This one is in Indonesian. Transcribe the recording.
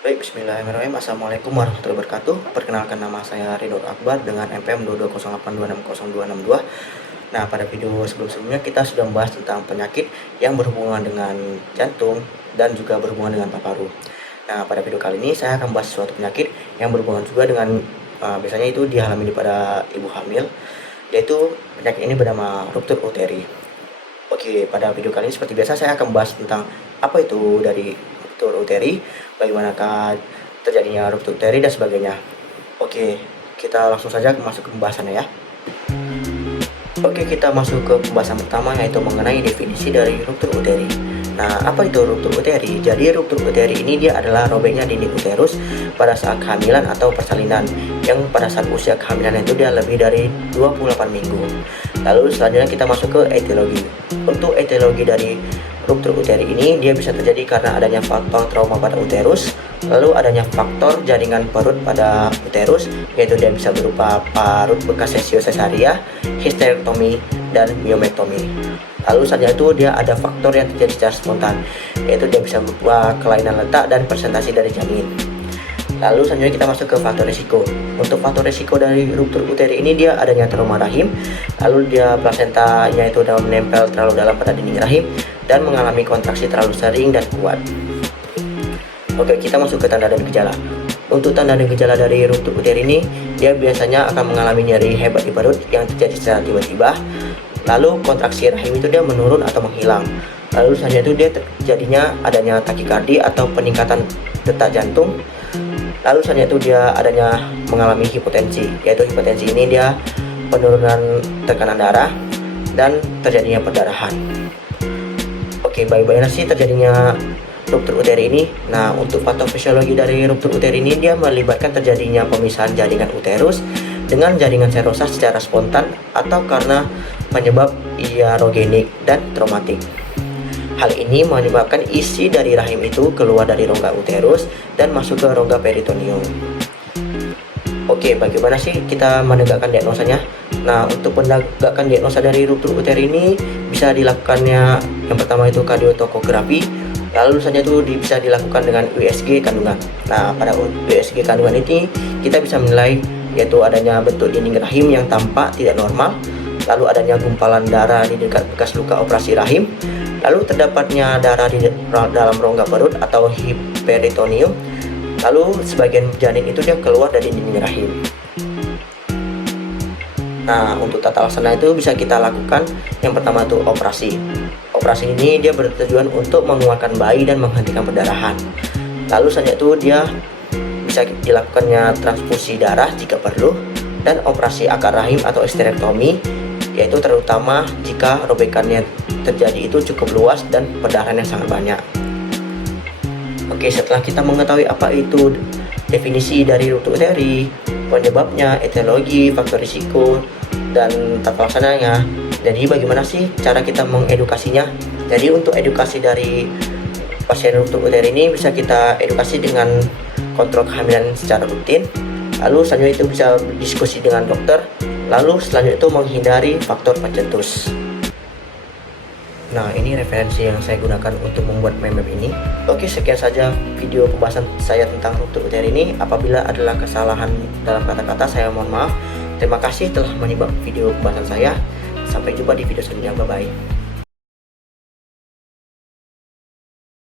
Baik, bismillahirrahmanirrahim. Assalamualaikum warahmatullahi wabarakatuh. Perkenalkan, nama saya Ridho Akbar dengan NPM 220826062. Nah, pada video sebelumnya kita sudah membahas tentang penyakit yang berhubungan dengan jantung dan juga berhubungan dengan paru-paru. Nah, pada video kali ini saya akan membahas suatu penyakit yang berhubungan juga dengan biasanya itu dialami pada ibu hamil, yaitu penyakit ini bernama ruptur uteri. Oke, pada video kali ini seperti biasa saya akan membahas tentang apa itu dari ruptur uteri, bagaimanakah terjadinya ruptur uteri dan sebagainya. Oke, kita langsung saja masuk ke pembahasannya ya. Oke, kita masuk ke pembahasan pertama, yaitu mengenai definisi dari ruptur uteri. Nah, apa itu ruptur uteri? Jadi ruptur uteri ini dia adalah robeknya dinding uterus pada saat kehamilan atau persalinan, yang pada saat usia kehamilan itu dia lebih dari 28 minggu. Lalu selanjutnya kita masuk ke etiologi. Untuk etiologi dari ruptur uteri ini dia bisa terjadi karena adanya faktor trauma pada uterus, lalu adanya faktor jaringan perut pada uterus, yaitu dia bisa berupa parut bekas sesio cesaria, histerektomi, dan miomektomi. Lalu selanjutnya itu dia ada faktor yang terjadi secara spontan, yaitu dia bisa berupa kelainan letak dan presentasi dari janin. Lalu selanjutnya kita masuk ke faktor risiko. Untuk faktor risiko dari ruptur uteri ini dia adanya trauma rahim, lalu dia plasentanya itu dalam menempel terlalu dalam pada dinding rahim dan mengalami kontraksi terlalu sering dan kuat. Oke, kita masuk ke tanda dan gejala. Untuk tanda dan gejala dari ruptur uteri ini, dia biasanya akan mengalami nyeri hebat di perut yang terjadi secara tiba-tiba. Lalu kontraksi rahim itu dia menurun atau menghilang. Lalu selanjutnya itu dia terjadinya adanya takikardi atau peningkatan detak jantung. Lalu selanjutnya itu dia adanya mengalami hipotensi, yaitu hipotensi ini dia penurunan tekanan darah dan terjadinya perdarahan. Oke, bagaimana sih terjadinya ruptur uteri ini? Nah, untuk patofisiologi dari ruptur uteri ini dia melibatkan terjadinya pemisahan jaringan uterus dengan jaringan serosa secara spontan atau karena penyebab iarogenik dan traumatik. Hal ini menyebabkan isi dari rahim itu keluar dari rongga uterus dan masuk ke rongga peritoneum. Oke, bagaimana sih kita menegakkan diagnosanya? Nah, untuk menegakkan diagnosa dari ruptur uteri ini bisa dilakukannya yang pertama itu kardiotokografi, lalu selanjutnya itu bisa dilakukan dengan USG kandungan. Nah, pada USG kandungan ini kita bisa menilai yaitu adanya bentuk dinding rahim yang tampak tidak normal, lalu adanya gumpalan darah di dekat bekas luka operasi rahim, lalu terdapatnya darah di dalam rongga perut atau hiperitoneum, lalu sebagian janin itu dia keluar dari dinding rahim. Nah, untuk tata laksana itu bisa kita lakukan yang pertama itu operasi. Operasi ini dia bertujuan untuk mengeluarkan bayi dan menghentikan perdarahan. Lalu selanjutnya itu dia bisa dilakukannya transfusi darah jika perlu, dan operasi akar rahim atau histerektomi, yaitu terutama jika robekannya terjadi itu cukup luas dan perdarahan yang sangat banyak. Oke, setelah kita mengetahui apa itu definisi dari ruptur uteri, penyebabnya, etiologi, faktor risiko, dan tata laksananya, jadi bagaimana sih cara kita mengedukasinya? Jadi untuk edukasi dari pasien ruptur uteri ini bisa kita edukasi dengan kontrol kehamilan secara rutin, lalu selanjutnya itu bisa diskusi dengan dokter, lalu selanjutnya itu menghindari faktor pencetus. Nah, ini referensi yang saya gunakan untuk membuat meme ini. Oke, sekian saja video pembahasan saya tentang ruptur uteri ini. Apabila adalah kesalahan dalam kata-kata, saya mohon maaf. Terima kasih telah menyimak video pembahasan saya. Sampai jumpa di video selanjutnya. Bye-bye.